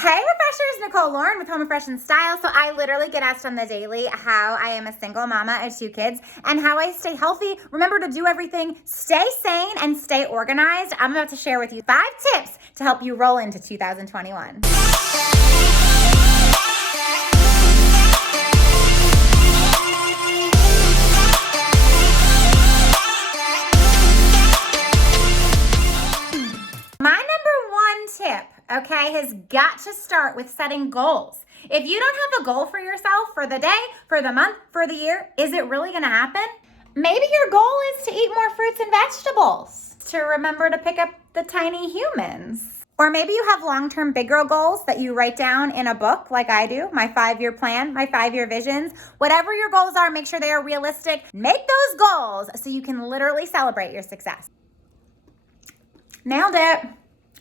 Hey Refreshers, Nicole Lauren with Home Refresh and Style. So I literally get asked on the daily how I am a single mama of 2 kids and how I stay healthy, remember to do everything, stay sane, and stay organized. I'm about to share with you 5 tips to help you roll into 2021. My number 1 tip, okay, has got to start with setting goals. If you don't have a goal for yourself for the day, for the month, for the year, is it really gonna happen? Maybe your goal is to eat more fruits and vegetables, to remember to pick up the tiny humans. Or maybe you have long-term big girl goals that you write down in a book like I do, my 5-year plan, my 5-year visions. Whatever your goals are, make sure they are realistic. Make those goals so you can literally celebrate your success. Nailed it.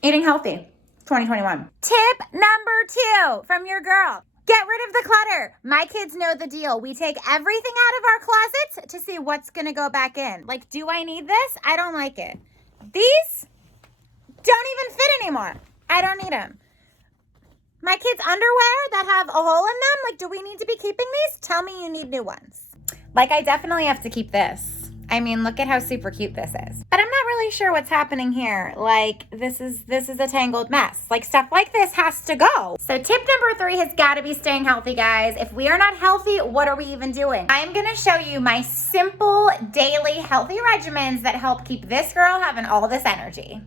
Eating healthy, 2021. Tip number 2 from your girl. Get rid of the clutter. My kids know the deal. We take everything out of our closets to see what's gonna go back in. Like, do I need this? I don't like it. These don't even fit anymore. I don't need them. My kids' underwear that have a hole in them, like, do we need to be keeping these? Tell me you need new ones. Like, I definitely have to keep this. I mean, look at how super cute this is. But I'm not really sure what's happening here. Like, this is a tangled mess. Like, stuff like this has to go. So tip number 3 has got to be staying healthy, guys. If we are not healthy, what are we even doing? I'm gonna show you my simple daily healthy regimens that help keep this girl having all this energy.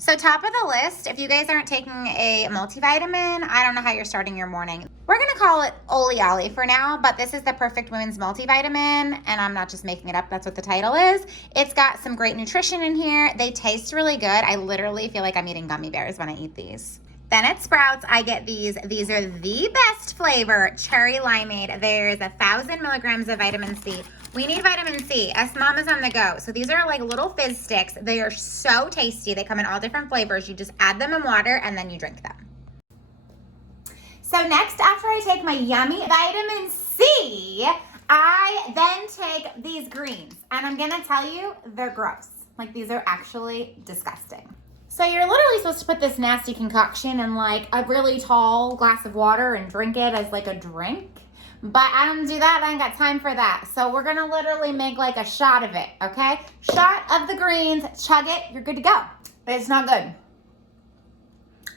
So top of the list, if you guys aren't taking a multivitamin, I don't know how you're starting your morning. We're gonna call it Oli Ollie for now, but this is the Perfect Women's Multivitamin, and I'm not just making it up, that's what the title is. It's got some great nutrition in here. They taste really good. I literally feel like I'm eating gummy bears when I eat these. Then at Sprouts, I get these. These are the best flavor, cherry limeade. There's 1,000 milligrams of vitamin C. We need vitamin C. Us mamas on the go. So these are like little fizz sticks. They are so tasty. They come in all different flavors. You just add them in water and then you drink them. So next, after I take my yummy vitamin C, I then take these greens. And I'm gonna tell you, they're gross. Like, these are actually disgusting. So you're literally supposed to put this nasty concoction in like a really tall glass of water and drink it as like a drink. But I don't do that. I ain't got time for that. So we're going to literally make like a shot of it, okay? Shot of the greens, chug it, you're good to go. But it's not good.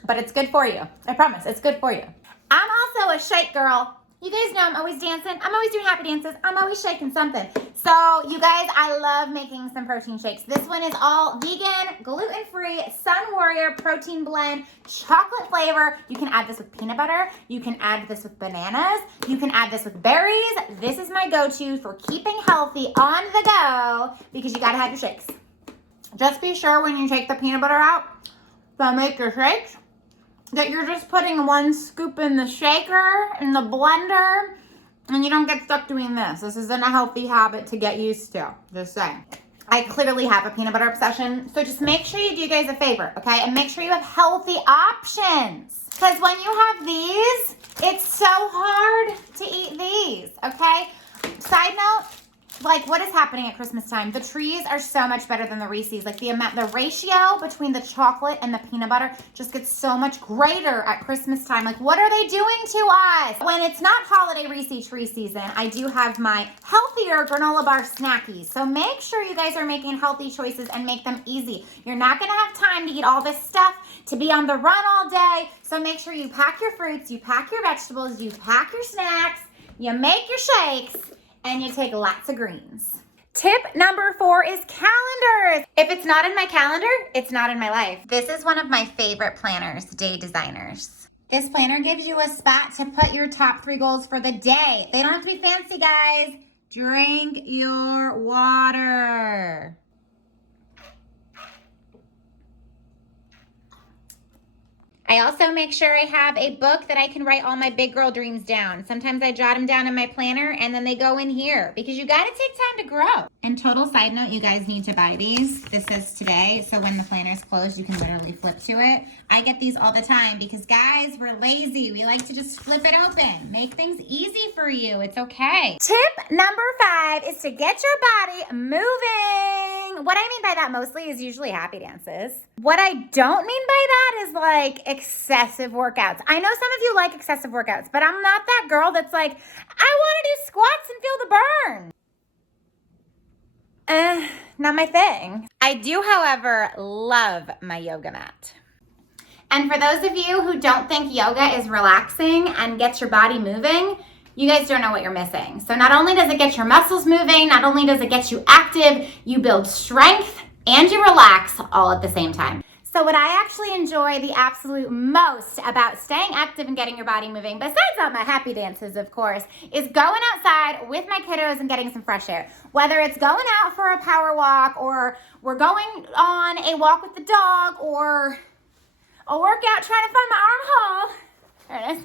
But it's good for you. I promise, it's good for you. I'm also a shake girl. You guys know I'm always dancing. I'm always doing happy dances. I'm always shaking something. So you guys, I love making some protein shakes. This one is all vegan, gluten-free, Sun Warrior protein blend, chocolate flavor. You can add this with peanut butter. You can add this with bananas. You can add this with berries. This is my go-to for keeping healthy on the go because you gotta have your shakes. Just be sure when you take the peanut butter out to make your shakes that you're just putting 1 scoop in the shaker, in the blender, and you don't get stuck doing this. This isn't a healthy habit to get used to, just saying. I clearly have a peanut butter obsession, so just make sure you do you guys a favor, okay? And make sure you have healthy options. Because when you have these, it's so hard to eat these, okay? Side note, like, what is happening at Christmas time? The trees are so much better than the Reese's. Like, the ratio between the chocolate and the peanut butter just gets so much greater at Christmas time. Like, what are they doing to us? When it's not holiday Reese tree season, I do have my healthier granola bar snackies. So make sure you guys are making healthy choices and make them easy. You're not gonna have time to eat all this stuff, to be on the run all day. So make sure you pack your fruits, you pack your vegetables, you pack your snacks, you make your shakes, and you take lots of greens. Tip number 4 is calendars. If it's not in my calendar, it's not in my life. This is one of my favorite planners, Day Designers. This planner gives you a spot to put your top 3 goals for the day. They don't have to be fancy, guys. Drink your water. I also make sure I have a book that I can write all my big girl dreams down. Sometimes I jot them down in my planner and then they go in here because you gotta take time to grow. And total side note, you guys need to buy these. This says today, so when the planner's closed, you can literally flip to it. I get these all the time because guys, we're lazy. We like to just flip it open. Make things easy for you, it's okay. Tip number 5 is to get your body moving. What I mean by that mostly is usually happy dances. What I don't mean by that is like excessive workouts. I know some of you like excessive workouts, but I'm not that girl that's like, I want to do squats and feel the burn. Not my thing. I do, however, love my yoga mat. And for those of you who don't think yoga is relaxing and gets your body moving, you guys don't know what you're missing. So not only does it get your muscles moving, not only does it get you active, you build strength and you relax all at the same time. So what I actually enjoy the absolute most about staying active and getting your body moving, besides all my happy dances, of course, is going outside with my kiddos and getting some fresh air. Whether it's going out for a power walk, or we're going on a walk with the dog, or a workout trying to find my arm hole. There it is.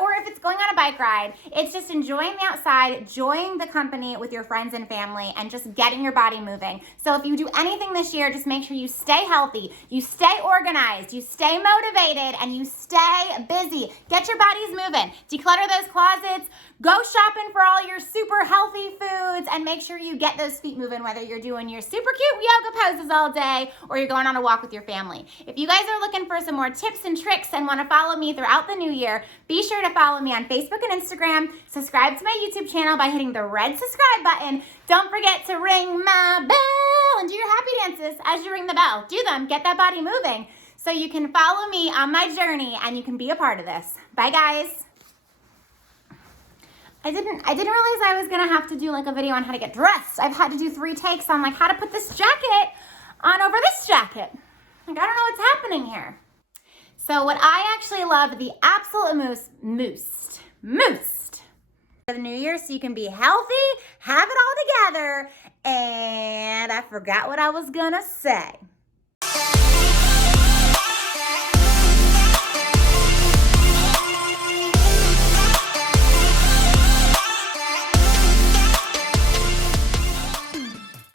Or if it's going on a bike ride, it's just enjoying the outside, enjoying the company with your friends and family, and just getting your body moving. So if you do anything this year, just make sure you stay healthy, you stay organized, you stay motivated, and you stay busy. Get your bodies moving. Declutter those closets. Go shopping for all your super healthy foods, and make sure you get those feet moving, whether you're doing your super cute yoga poses all day or you're going on a walk with your family. If you guys are looking for some more tips and tricks and want to follow me throughout the new year, be sure to follow me on Facebook and Instagram. Subscribe to my YouTube channel by hitting the red subscribe button. Don't forget to ring my bell and do your happy dances as you ring the bell. Do them. Get that body moving so you can follow me on my journey and you can be a part of this. Bye, guys. I didn't realize I was gonna have to do like a video on how to get dressed. I've had to do 3 takes on like how to put this jacket on over this jacket. Like, I don't know what's happening here. So what I actually love, the absolute most for the new year, so you can be healthy, have it all together, and I forgot what I was gonna say.